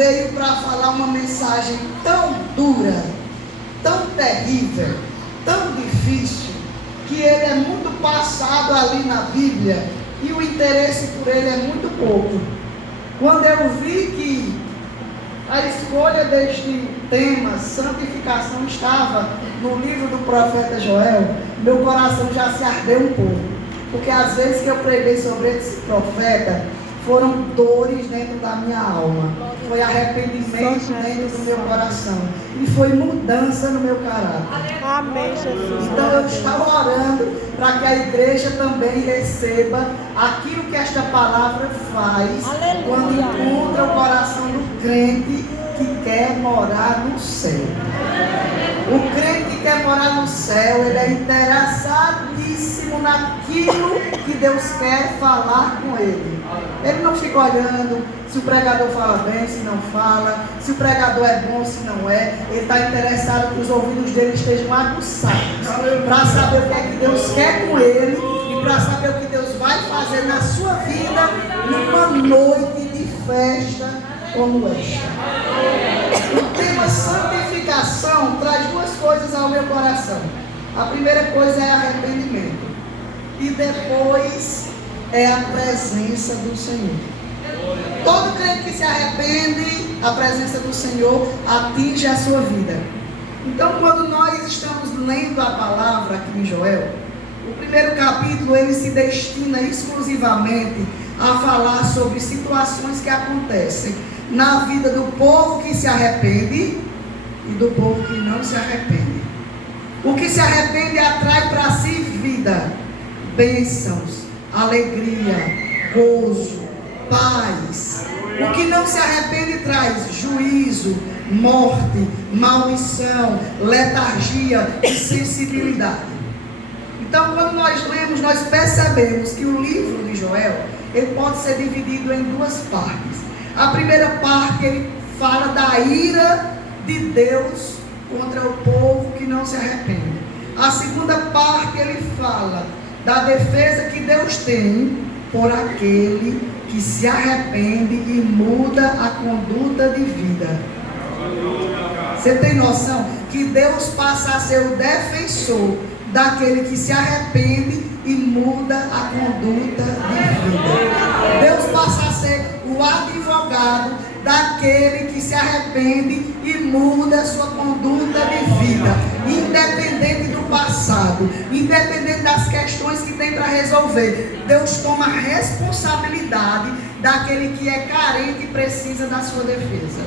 veio para falar uma mensagem tão dura, tão terrível, tão difícil, que ele é muito passado ali na Bíblia e o interesse por ele é muito pouco. Quando eu vi que a escolha deste tema, santificação, estava no livro do profeta Joel, meu coração já se ardeu um pouco, porque às vezes que eu preguei sobre esse profeta, foram dores dentro da minha alma, foi arrependimento dentro do meu coração, e foi mudança no meu caráter. Amém, Jesus. Então eu estava orando para que a igreja também receba aquilo que esta palavra faz. Aleluia. Quando encontra o coração do crente que quer morar no céu. O crente que quer morar no céu, ele é interessadíssimo naquilo que Deus quer falar com ele. Ele não fica olhando se o pregador fala bem, se não fala, se o pregador é bom, se não é. Ele está interessado que os ouvidos dele estejam aguçados para saber o que é que Deus quer com ele e para saber o que Deus vai fazer na sua vida numa noite de festa como esta. O tema santificação traz duas coisas ao meu coração. A primeira coisa é arrependimento e depois é a presença do Senhor. Todo crente que se arrepende, a presença do Senhor atinge a sua vida. Então, quando nós estamos lendo a palavra aqui em Joel, o primeiro capítulo ele se destina exclusivamente a falar sobre situações que acontecem na vida do povo que se arrepende e do povo que não se arrepende. O que se arrepende atrai para si vida, bênçãos, alegria, gozo, paz. O que não se arrepende traz juízo, morte, maldição, letargia e sensibilidade. Então, quando nós lemos, nós percebemos que o livro de Joel, ele pode ser dividido em duas partes. A primeira parte, ele fala da ira de Deus contra o povo que não se arrepende. A segunda parte, ele fala da defesa que Deus tem por aquele que se arrepende e muda a conduta de vida. Você tem noção que Deus passa a ser o defensor daquele que se arrepende e muda a conduta de vida? Deus passa a ser o advogado daquele que se arrepende e muda a sua conduta de vida, independente do passado, independente das questões que tem para resolver. Deus toma a responsabilidade daquele que é carente e precisa da sua defesa.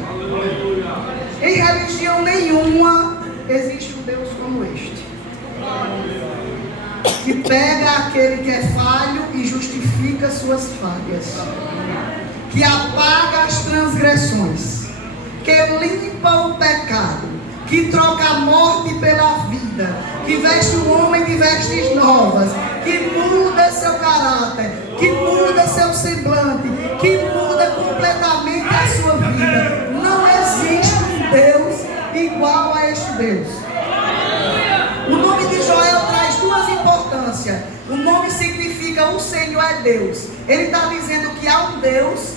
Em religião nenhuma existe um Deus como este, que pega aquele que é falho e justifica suas falhas, que apaga as transgressões, que limpa o pecado, que troca a morte pela vida, que veste o homem de vestes novas, que muda seu caráter, que muda seu semblante, que muda completamente a sua vida. Não existe um Deus igual a este Deus. O nome de Joel traz duas importâncias. O nome significa o Senhor é Deus. Ele está dizendo que há um Deus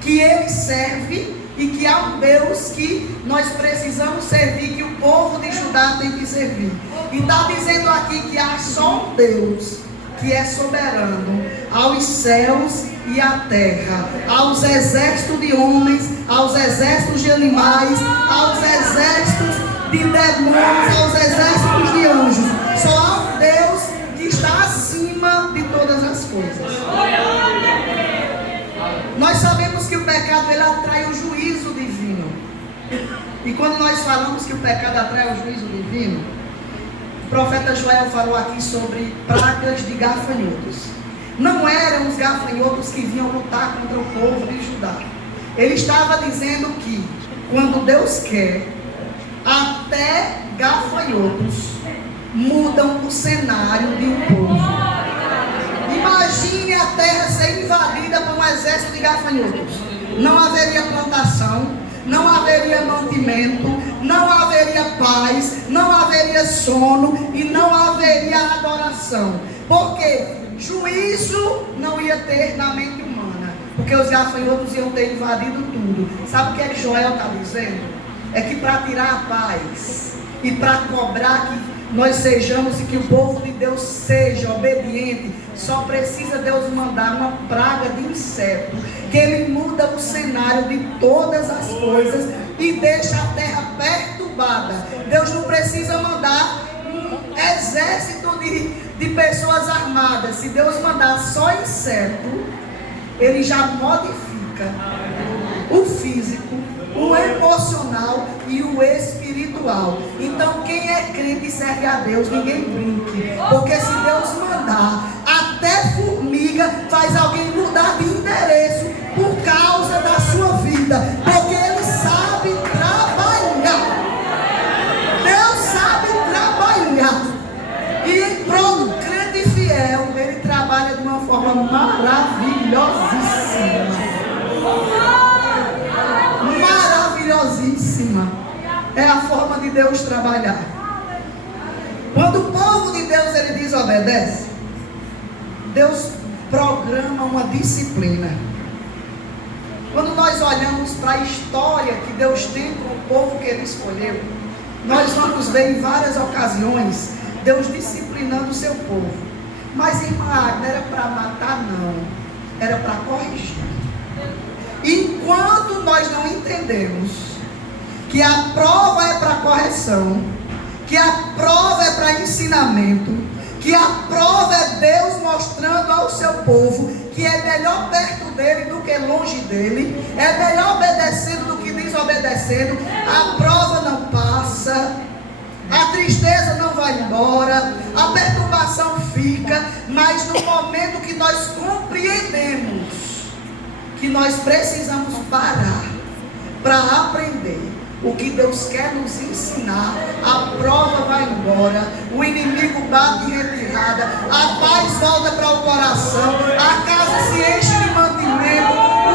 que ele serve e que há um Deus que nós precisamos servir, que o povo de Judá tem que servir. E está dizendo aqui que há só um Deus que é soberano aos céus e à terra, aos exércitos de homens, aos exércitos de animais, aos exércitos de demônios, aos exércitos de anjos. Só há um Deus que está acima de todas as coisas. Nós sabemos que o pecado ele atrai o juízo divino. E quando nós falamos que o pecado atrai o juízo divino, o profeta Joel falou aqui sobre pragas de gafanhotos. Não eram os gafanhotos que vinham lutar contra o povo de Judá. Ele estava dizendo que quando Deus quer, até gafanhotos mudam o cenário de um povo. Imagine a terra ser invadida por um exército de gafanhotos. Não haveria plantação, não haveria mantimento, não haveria paz, não haveria sono e não haveria adoração. Porque juízo não ia ter na mente humana. porque os gafanhotos iam ter invadido tudo. Sabe o que é que Joel está dizendo? É que para tirar a paz e para cobrar que nós sejamos e que o povo de Deus seja obediente, só precisa Deus mandar uma praga de inseto, que Ele muda o cenário de todas as coisas e deixa a terra perturbada. Deus não precisa mandar um exército de pessoas armadas. Se Deus mandar só inseto, Ele já modifica o físico, o emocional e o espiritual. Então quem é crente e serve a Deus, ninguém brinque, porque se Deus mandar, até formiga faz alguém mudar de endereço por causa da sua vida, porque Ele sabe trabalhar. Deus sabe trabalhar, e em prol do crente fiel, Ele trabalha de uma forma maravilhosíssima. Maravilhosíssima é a forma de Deus trabalhar. Quando o povo de Deus ele desobedece, Deus programa uma disciplina. Quando nós olhamos para a história que Deus tem com o povo que Ele escolheu, nós vamos ver em várias ocasiões Deus disciplinando o seu povo. Mas irmã Agnes, não era para matar, não, era para corrigir. Enquanto nós não entendemos que a prova é para correção, que a prova é para ensinamento, que a prova é Deus mostrando ao seu povo que é melhor perto dele do que longe dele, é melhor obedecendo do que desobedecendo, a prova não passa, a tristeza não vai embora, a perturbação fica, mas no momento que nós compreendemos que nós precisamos parar para aprender o que Deus quer nos ensinar, a prova vai embora, o inimigo bate em retirada, a paz volta para o coração, a casa se enche de mantimento,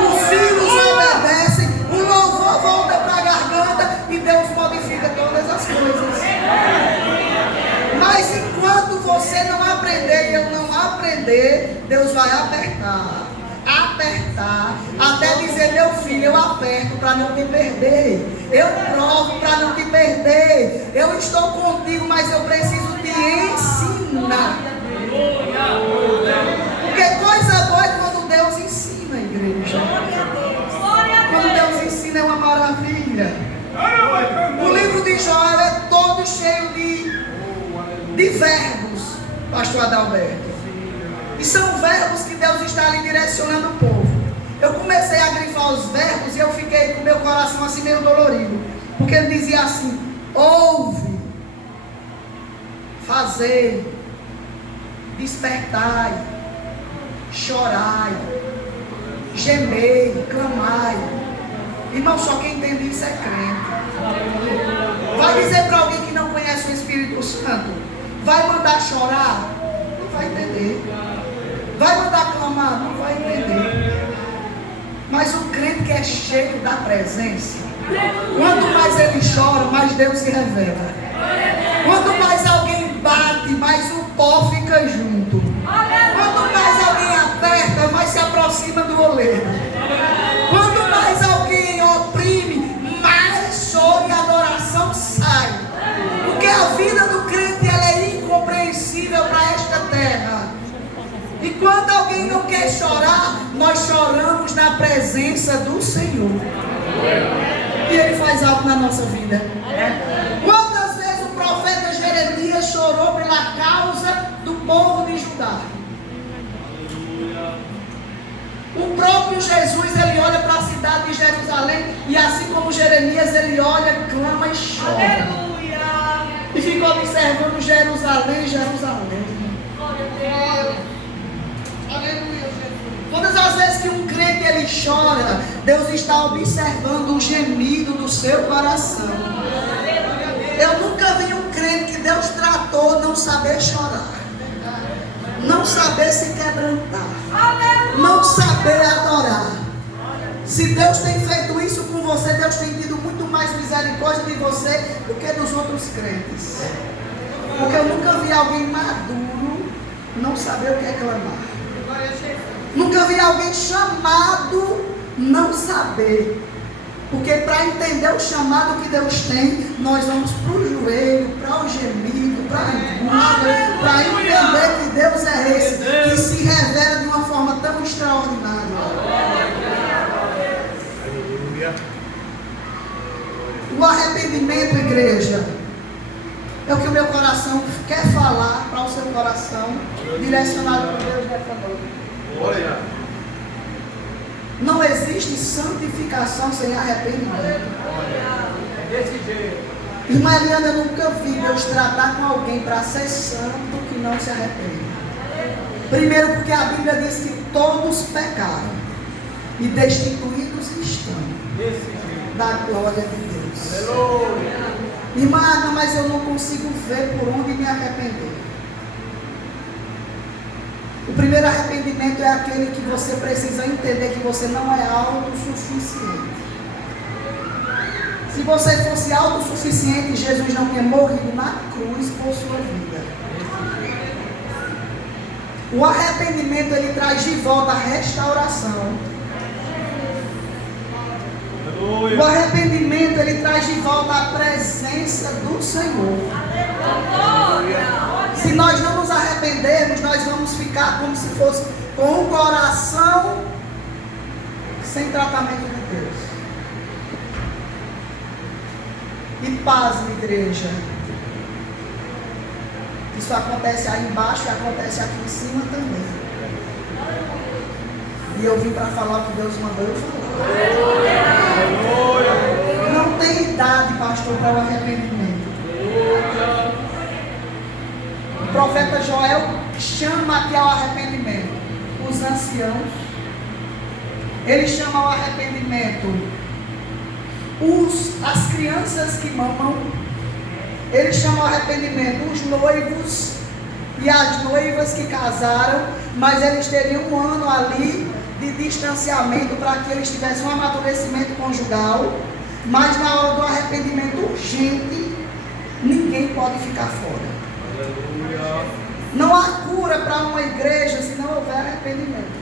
os filhos obedecem, o louvor volta para a garganta e Deus modifica todas as coisas. Mas enquanto você não aprender e eu não aprender, Deus vai apertar, até dizer: meu filho, eu aperto para não te perder, eu provo para não te perder, eu estou contigo, mas eu preciso te ensinar. Porque coisa boa é quando Deus ensina, igreja. Quando Deus ensina é uma maravilha. O livro de Joel é todo cheio de verbos, pastor Adalberto. E são verbos que Deus está ali direcionando o povo. Eu comecei a grifar os verbos e eu fiquei com meu coração assim meio dolorido. Porque ele dizia assim: ouve, fazei, despertai, chorai, gemei, clamai. Irmão, só quem entende isso é crente. Vai dizer para alguém que não conhece o Espírito Santo, vai mandar chorar? Não vai entender. Vai mandar clamar? Não vai entender. Mas o crente que é cheio da presença, quanto mais ele chora, mais Deus se revela. Quanto mais alguém bate, mais o pó fica junto. Quanto mais alguém aperta, mais se aproxima do oleiro. Quanto mais alguém oprime, mais choro e adoração sai. Porque a vida do crente ela é incompreensível para esta terra. E quando alguém não quer chorar, nós choramos na presença do Senhor. E Ele faz algo na nossa vida. Quantas vezes o profeta Jeremias chorou pela causa do povo de Judá? O próprio Jesus, ele olha para a cidade de Jerusalém, e assim como Jeremias, ele olha, clama e chora. Aleluia. E fica observando Jerusalém, Jerusalém. Aleluia. Todas as vezes que um crente ele chora, Deus está observando o gemido do seu coração. Eu nunca vi um crente que Deus tratou não saber chorar, não saber se quebrantar, não saber adorar. Se Deus tem feito isso com você, Deus tem tido muito mais misericórdia de você do que dos outros crentes. Porque eu nunca vi alguém maduro não saber o que é clamar. Nunca vi alguém chamado não saber. Porque para entender o chamado que Deus tem, nós vamos para o joelho, para o gemido, para a angústia, para entender que Deus é esse, que se revela de uma forma tão extraordinária. O arrependimento, igreja, é o que o meu coração quer falar para o seu coração, direcionado por Deus nessa noite. Não existe santificação sem arrependimento. Desse jeito. Irmã Eliana, eu nunca vi Deus tratar com alguém para ser santo que não se arrepende. Primeiro porque a Bíblia diz que todos pecaram e destituídos estão da glória de Deus. Aleluia. Irmã Ana, mas eu não consigo ver por onde me arrepender. O primeiro arrependimento é aquele que você precisa entender que você não é autossuficiente. Se você fosse autossuficiente, Jesus não tinha morrido na cruz por sua vida. O arrependimento, ele traz de volta a restauração. O arrependimento, ele traz de volta a presença do Senhor. Se nós não nos arrependermos, nós vamos ficar como se fosse com o coração sem tratamento de Deus. E pasme, igreja. Isso acontece aí embaixo e acontece aqui em cima também. E eu vim para falar o que Deus mandou eu falar. Não tem idade, pastor, para o arrependimento. O profeta Joel chama aqui ao arrependimento os anciãos. Ele chama ao arrependimento as crianças que mamam. Ele chama ao arrependimento os noivos e as noivas que casaram, mas eles teriam um ano ali de distanciamento para que eles tivessem um amadurecimento conjugal. Mas na hora do arrependimento urgente, ninguém pode ficar fora. Não há cura para uma igreja se não houver arrependimento.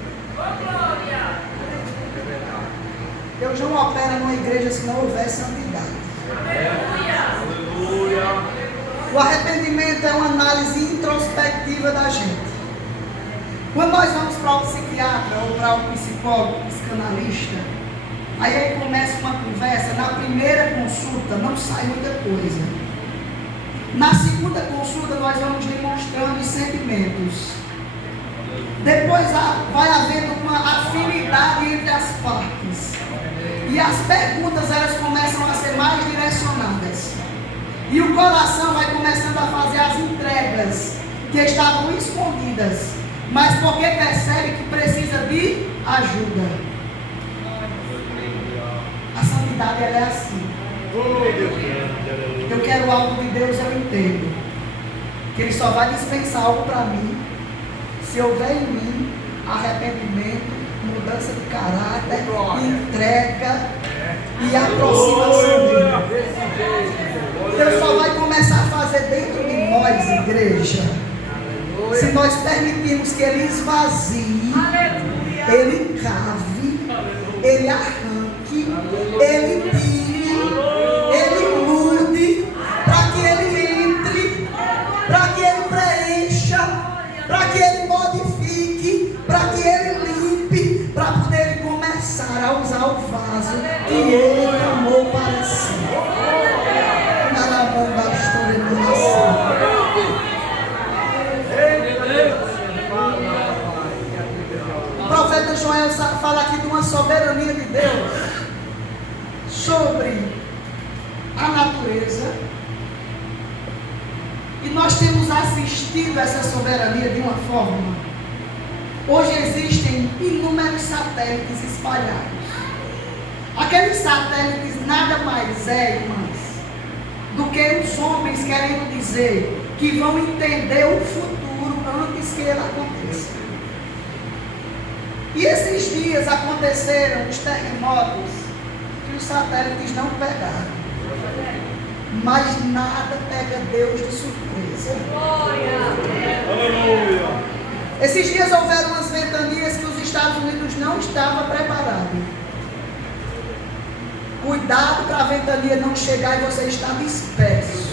Deus não opera numa igreja se não houver santidade. O arrependimento é uma análise introspectiva da gente. Quando nós vamos para o psiquiatra ou para o psicólogo, psicanalista, aí começa uma conversa. Na primeira consulta não sai muita coisa. Na segunda consulta nós vamos demonstrando os sentimentos. Depois vai havendo uma afinidade entre as partes. E as perguntas elas começam a ser mais direcionadas. E o coração vai começando a fazer as entregas que estavam escondidas, mas porque percebe que precisa de ajuda. A santidade ela é assim. Eu quero algo de Deus, eu entendo que Ele só vai dispensar algo para mim se houver em mim arrependimento, mudança de caráter, entrega e aproximação dele. Deus só vai começar a fazer dentro de nós, igreja, se nós permitirmos que Ele esvazie, Ele cave, Ele arranque, Ele tire, Ele mude, para que Ele entre, para que Ele preencha, para que Ele modifique, para que Ele limpe, para poder Ele começar a usar o vaso que Ele amou para si. O profeta Joel fala aqui de uma soberania de Deus sobre a natureza, e nós temos assistido essa soberania de uma forma. Hoje existem inúmeros satélites espalhados. Aqueles satélites nada mais é, irmãs, do que os homens querendo dizer que vão entender o futuro antes que ele aconteça. E esses dias aconteceram os terremotos que os satélites não pegaram. Mas nada pega Deus de surpresa. Aleluia. Esses dias houveram umas ventanias que os Estados Unidos não estava preparado. Cuidado para a ventania não chegar e você estar disperso.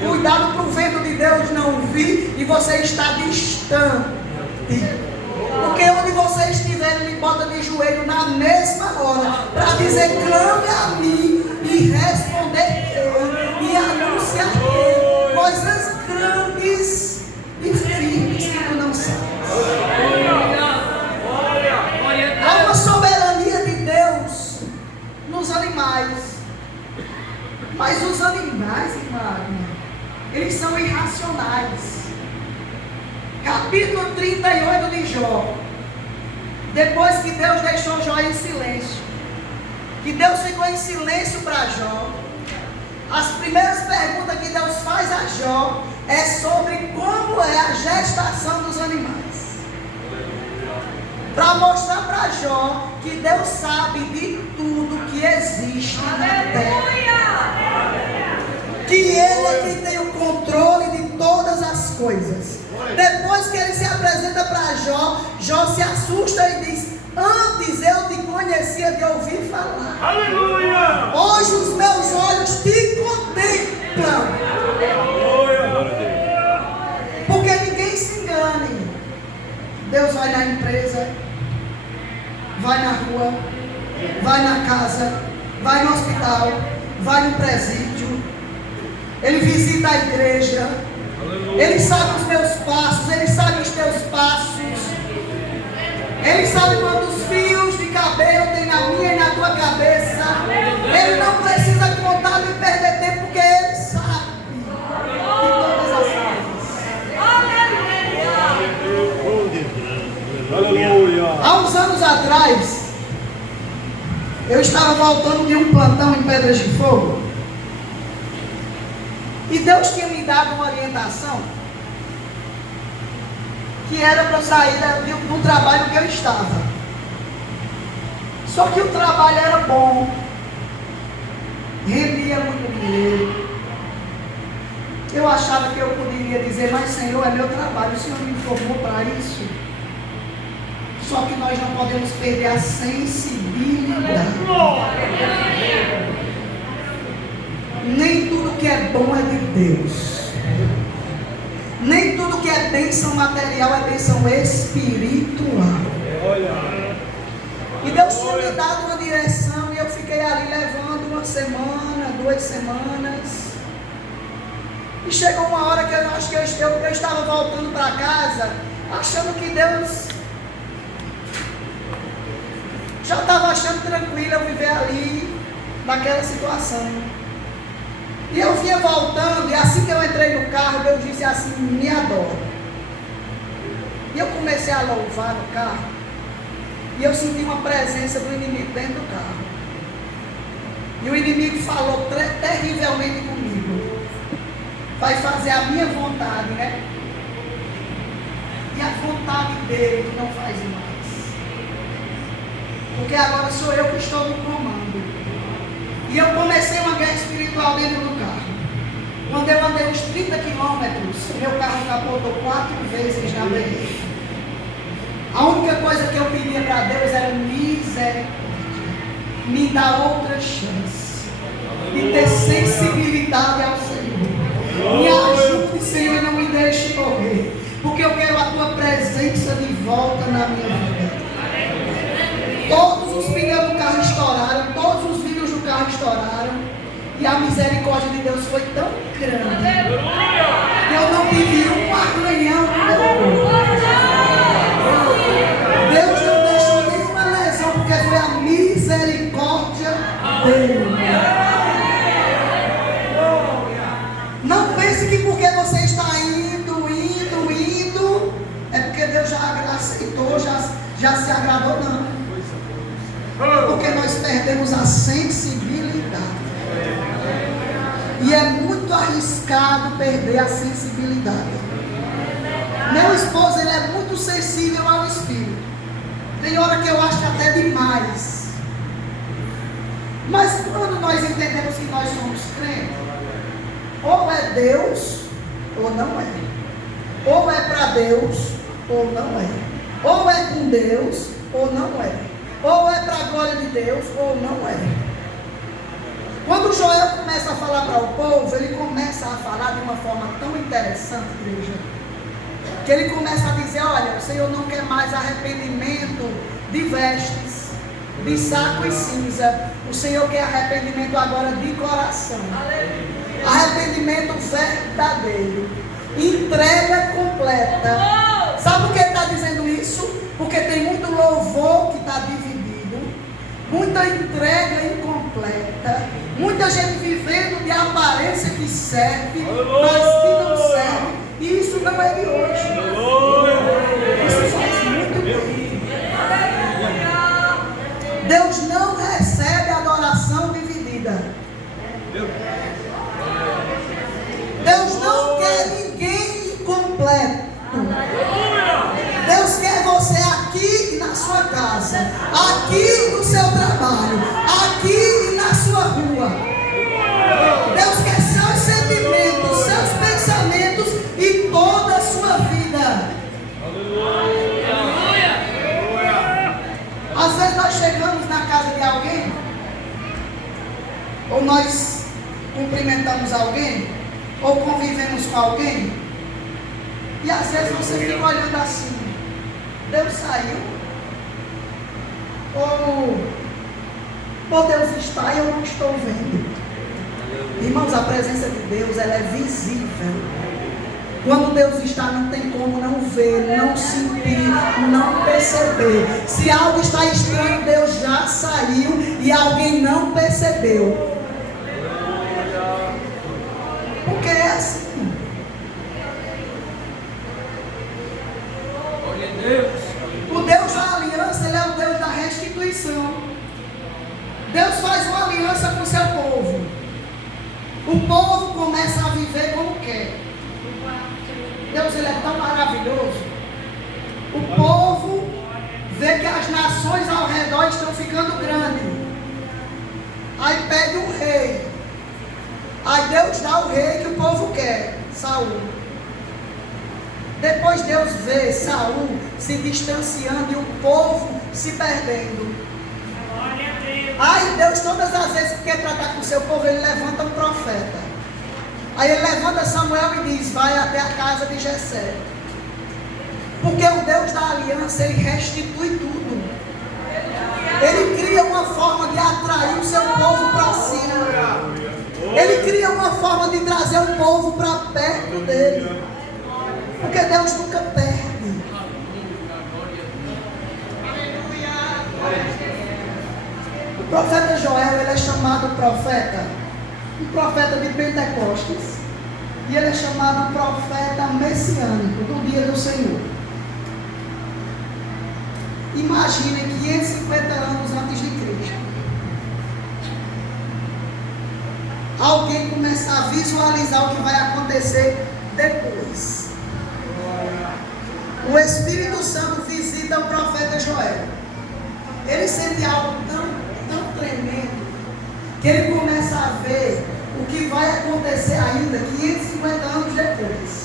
Cuidado para o vento de Deus não vir e você estar distante. Porque onde você estiver, Ele bota de joelho na mesma hora para dizer: clame a mim e responderei e anunciarei coisas grandes e firmes que tu não sabes. Há uma soberania de Deus nos animais. Mas os animais, irmã, eles são irracionais. Capítulo 38 de Jó. Depois que Deus deixou Jó em silêncio, que Deus ficou em silêncio para Jó, as primeiras perguntas que Deus faz a Jó é sobre como é a gestação dos animais. Para mostrar para Jó que Deus sabe de tudo que existe na terra. Que Ele é quem tem o controle de todas as coisas. Depois que Ele se apresenta para Jó, Jó se assusta e diz: antes eu te conhecia de ouvir falar. Aleluia! Hoje os meus olhos te contemplam. Porque ninguém se engane. Deus vai na empresa, vai na rua, vai na casa, vai no hospital, vai no presídio. Ele visita a igreja. Ele sabe os meus passos, Ele sabe os teus passos. Ele sabe quantos fios de cabelo tem na minha e na tua cabeça. Ele não precisa contar nem perder tempo, porque Ele sabe de todas as coisas. Aleluia. Há uns anos atrás, eu estava voltando de um plantão em Pedras de Fogo. E Deus tinha me dado uma orientação que era para eu sair do trabalho que eu estava. Só que o trabalho era bom, rendia muito dinheiro. Eu achava que eu poderia dizer: mas Senhor, é meu trabalho, o Senhor me formou para isso. Só que nós não podemos perder a sensibilidade. Nem tudo que é bom é de Deus. Nem tudo que é bênção material é bênção espiritual. E Deus tinha me dado uma direção e eu fiquei ali levando uma semana, 2 semanas. E chegou uma hora que eu acho que eu estava voltando para casa, achando que Deus já estava achando tranquilo eu viver ali, naquela situação. E eu vinha voltando, e assim que eu entrei no carro, Deus disse assim: me adora. E eu comecei a louvar no carro, e eu senti uma presença do inimigo dentro do carro. E o inimigo falou terrivelmente comigo: vai fazer a minha vontade, né? E a vontade dele tu não faz mais. Porque agora sou eu que estou no comando. E eu comecei uma guerra espiritual dentro do carro. Quando eu andei uns 30 quilômetros, meu carro capotou 4 vezes na BR. A única coisa que eu pedia para Deus era misericórdia. Me dá outra chance de ter sensibilidade ao Senhor. Me ajude, Senhor, e não me deixe morrer. Porque eu quero a tua presença de volta na minha vida. Todos os pneus do carro estouraram, todos os vidros do carro estouraram, e a misericórdia de Deus foi tão grande que eu não tive um arranhão no meu corpo. Deus não deixou nenhuma lesão, porque foi a misericórdia dele. Não pense que porque você está indo, é porque Deus já aceitou, já se agradou, não. Porque nós perdemos a sensibilidade. E é muito arriscado perder a sensibilidade. Meu esposo, ele é muito sensível ao Espírito. Tem hora que eu acho até demais. Mas quando nós entendemos que nós somos crentes, ou é Deus ou não é. Ou é para Deus ou não é. Ou é com Deus, ou não é. Ou é para a glória de Deus, ou não é. Quando Joel começa a falar para o povo, ele começa a falar de uma forma tão interessante, igreja, que ele começa a dizer: olha, o Senhor não quer mais arrependimento de vestes, de saco e cinza. O Senhor quer arrependimento agora de coração. Arrependimento verdadeiro. Entrega completa. Sabe por que ele está dizendo isso? Porque tem muito louvor que está dividido, muita entrega incompleta, muita gente vivendo de aparência que serve, mas que não serve. E isso não é de hoje. Isso faz muito bem. Deus não recebe adoração dividida. Deus não quer ninguém incompleto. Deus quer você aqui na sua casa, aqui no seu trabalho, aqui na sua rua. Deus quer seus sentimentos, seus pensamentos e toda a sua vida. Às vezes nós chegamos na casa de alguém, ou nós cumprimentamos alguém, ou convivemos com alguém, e às vezes você fica olhando assim: Deus saiu? Ou Deus está e eu não estou vendo? Irmãos, a presença de Deus, ela é visível. Quando Deus está, não tem como não ver, não sentir, não perceber. Se algo está estranho, Deus já saiu e alguém não percebeu. Porque é assim. O Deus da aliança, ele é o Deus da restituição. Deus faz uma aliança com o seu povo. O povo começa a viver como quer. Deus, ele é tão maravilhoso. O povo vê que as nações ao redor estão ficando grandes. Aí pede um rei. Aí Deus dá o rei que o povo quer, Saul. Depois Deus vê Saul se distanciando e o povo se perdendo. Aí Deus, todas as vezes que quer tratar com o seu povo, ele levanta um profeta. Aí ele levanta Samuel e diz: vai até a casa de Jessé. Porque o Deus da aliança, ele restitui tudo. Ele cria uma forma de atrair o seu povo para si. Ele cria uma forma de trazer o povo para perto dele. Porque Deus nunca perde. O profeta Joel, ele é chamado profeta, um profeta de Pentecostes, e ele é chamado profeta messiânico do dia do Senhor. Imaginem 550 anos antes de Cristo, alguém começar a visualizar o que vai acontecer depois. O Espírito Santo visita o profeta Joel. Ele sente algo tão tremendo que ele começa a ver o que vai acontecer ainda 550 anos depois.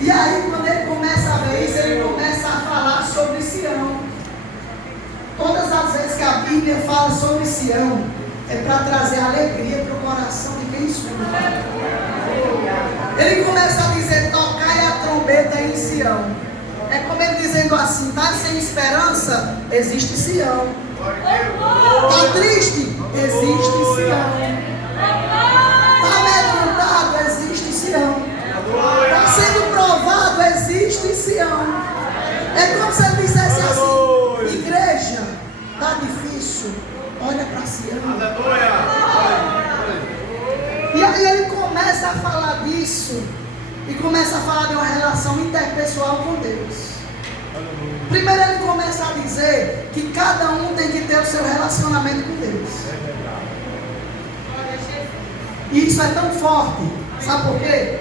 E aí, quando ele começa a ver isso, ele começa a falar sobre Sião. Todas as vezes que a Bíblia fala sobre Sião, é para trazer alegria para o coração de quem escuta. Ele começa a dizer: tocai a trombeta em Sião. É como ele dizendo assim: está sem esperança? Existe Sião. Está triste? Existe Sião. Está amedrontado? Existe Sião. Está sendo provado? Existe Sião. É como se ele dissesse assim: igreja, está difícil, olha para Sião. E aí ele começa a falar disso, e começa a falar de uma relação interpessoal com Deus. Primeiro ele começa a dizer que cada um tem que ter o seu relacionamento com Deus. E isso é tão forte. Sabe por quê?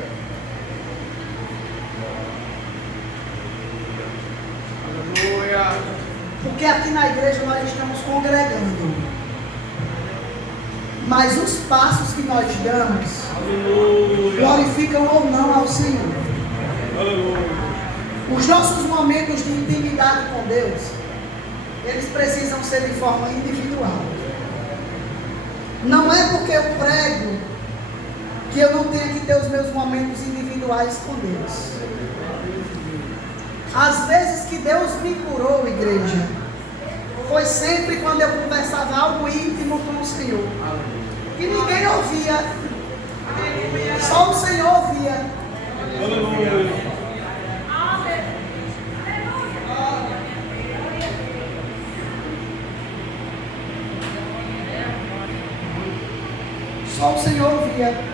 Porque aqui na igreja nós estamos congregando. Mas os passos que nós damos glorificam ou não ao Senhor. Os nossos momentos de intimidade com Deus, eles precisam ser de forma individual. Não é porque eu prego que eu não tenho que ter os meus momentos individuais com Deus. Às vezes que Deus me curou, igreja, foi sempre quando eu conversava algo íntimo com o Senhor. E ninguém ouvia. Só o Senhor ouvia. Só o Senhor ouvia.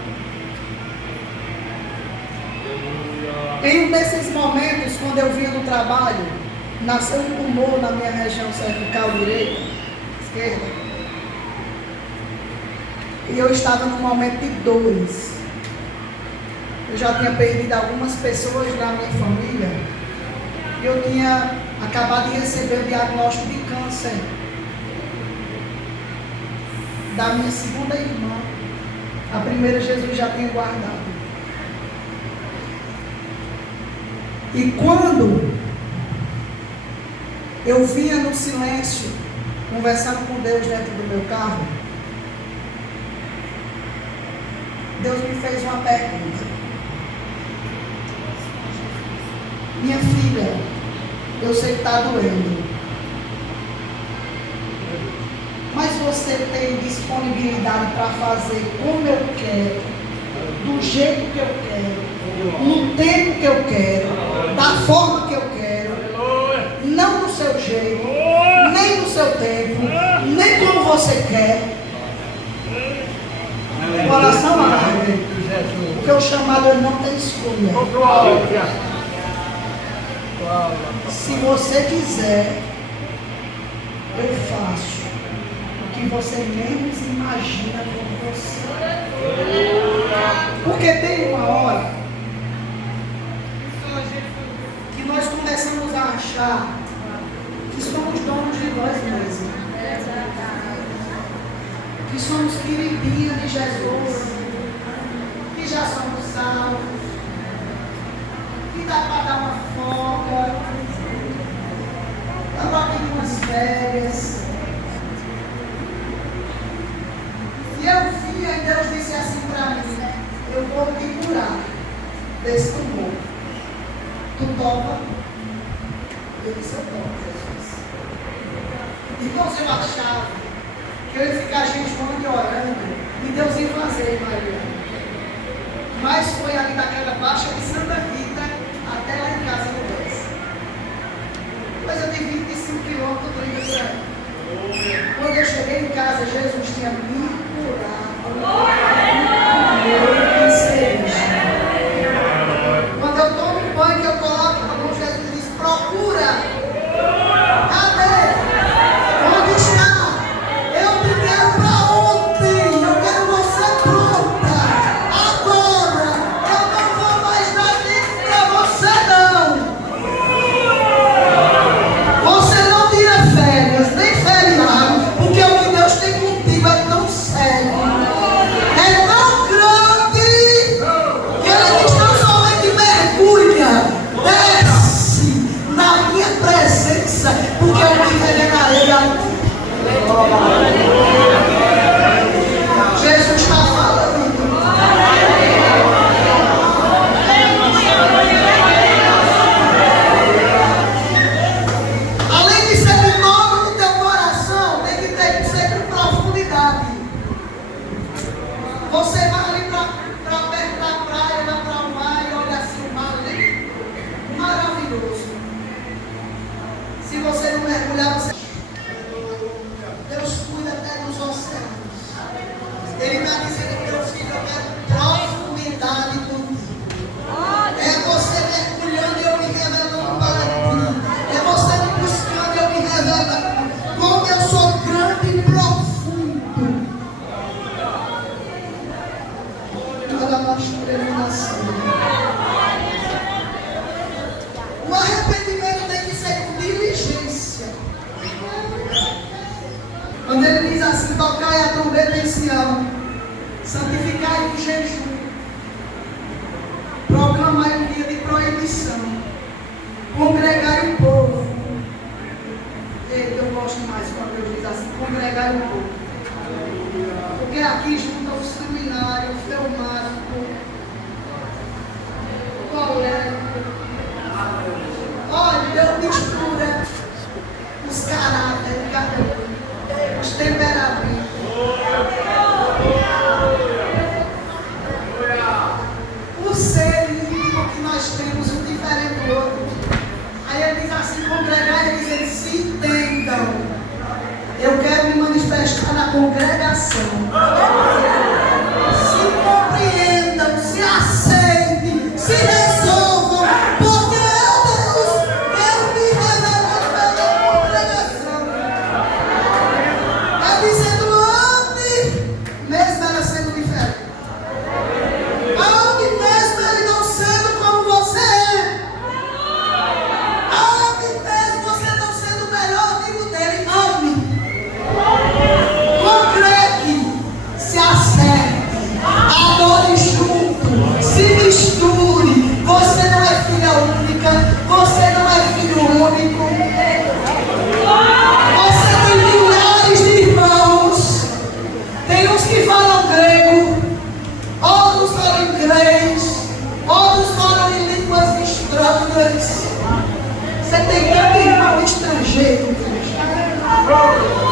Em um desses momentos, quando eu vinha do trabalho, nasceu um tumor na minha região cervical direita, esquerda. E eu estava num momento de dores. Eu já tinha perdido algumas pessoas da minha família. E eu tinha acabado de receber o diagnóstico de câncer da minha segunda irmã. A primeira Jesus já tinha guardado. E quando eu vinha no silêncio, conversando com Deus dentro do meu carro, Deus me fez uma pergunta. Minha filha, eu sei que está doendo, mas você tem disponibilidade para fazer como eu quero, do jeito que eu quero, no tempo que eu quero, da forma que eu quero, não do seu jeito, nem do seu tempo, nem como você quer. O coração abre, porque o chamado ele não tem escolha. Se você quiser, eu faço o que você menos imagina com você. Porque tem uma hora que nós começamos a achar que somos donos de nós mesmos, que somos queridinhos de Jesus, que já somos salvos, que dá para dar uma folga, dá para vir umas férias. E eu via e Deus disse assim para mim: eu vou te curar desse tumor. Tu topa? Eu disse: eu topo, Jesus. Então eu achava que eu ia ficar jejuando e orando e Deus ia fazer, Maria. Mas foi ali daquela baixa de Santa Rita até lá em casa no Deus. Depois eu dei 25 quilômetros do Rio. Quando eu cheguei em casa, Jesus tinha me curado. Quando eu tomo um banho, eu coloco a mão, Jesus diz: procura. Cadê? Onde está? Eu te quero para ontem. Eu quero você pronta. Agora. Eu não vou mais dar tempo para você, não. Você não tira férias, nem feriado, porque o que Deus tem contigo é tão sério. É tão grande que Ele diz: não somente mergulha, desce na minha presença, porque eu me revelarei a ti. Jesus está falando. Além de ser novo no teu coração, tem que ter sempre profundidade. Você vai ali para perto da praia, vai para o mar e olha assim o mar ali, maravilhoso. Se você não mergulhar, você... Deus cuida até dos oceanos. Ele está dizendo: meu filho, eu quero profundidade contigo. É você mergulhando e eu me revelando para ti. É você me buscando e eu me revelando. Como eu sou grande e profundo. Toda a pastora iluminação. O arrependimento tem que ser com diligência. Quando ele diz assim: tocai a trombeta em Sião, santificai o jejum, proclamai um dia de proibição, Congregar o povo. Eu gosto mais quando Deus diz assim, congregar o povo. Porque aqui junta o seminário, o filmático, o colégio. Olha, Deus mistura os caráteres de cada um, os temperamentos. O ser íntimo que nós temos, um diferente do outro. Aí ele diz assim, congregar, ele diz, eles se entendam. Eu quero me manifestar na congregação. Se compreendam, se aceitem, se resolvam, porque Deus quer me revelar pela congregação. Está dizendo, ame, mesmo ela sendo diferente. Ame mesmo ele não sendo como você é. Ame mesmo você não sendo o melhor amigo dele. Ame. Congregue, se acerte, adore junto, se misture. Você não é filha única, você não é filho único. Você tem milhares de irmãos. Tem uns que falam grego, outros falam inglês, outros falam em línguas estranhas. Você tem tanto irmão estrangeiro, igreja.